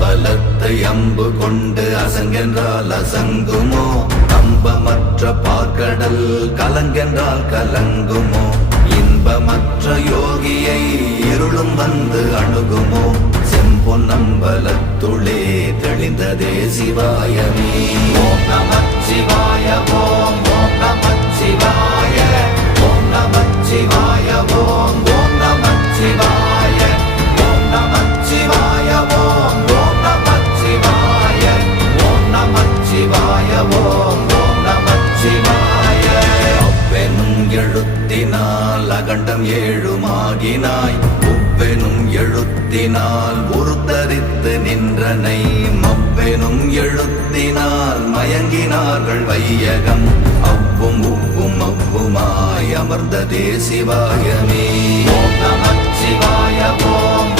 அம்பலத்தை அம்பு கொண்டு அசங்கென்றால் அசங்குமோ? நம்பமற்ற பார்க்கடல் கலங்கென்றால் கலங்குமோ? இன்பமற்ற யோகியை இருளும் வந்து அணுகுமோ? செம்பொன்னம்பலத்துளே தெளிந்ததே சிவாயமே. ஓம் நமச்சிவாய ஓம் ஓம் நமச்சிவாய ஓம் நமச்சிவாய ஓம் ஓம் நமச்சிவாய ஓம் நமச்சிவாய ஓம் ஓம் நமச்சிவாய ஓம் நமச்சிவாய ஓம் ஓம் நமச்சிவாய. அவ்வெனும் எழுத்தினால் அகண்டம் ஏழுமாகினாய், உவ்வெனும் எழுத்தினால் உருத்தரித்து நின்றனை, மவ்வெனும் எழுத்தினால் மயங்கினார்கள் வையகம், அவ்வும் உவ்வும் அவ்வுமாய் அமர்ந்ததே சிவாயமே. ஓம் நமச்சிவாய ஓம்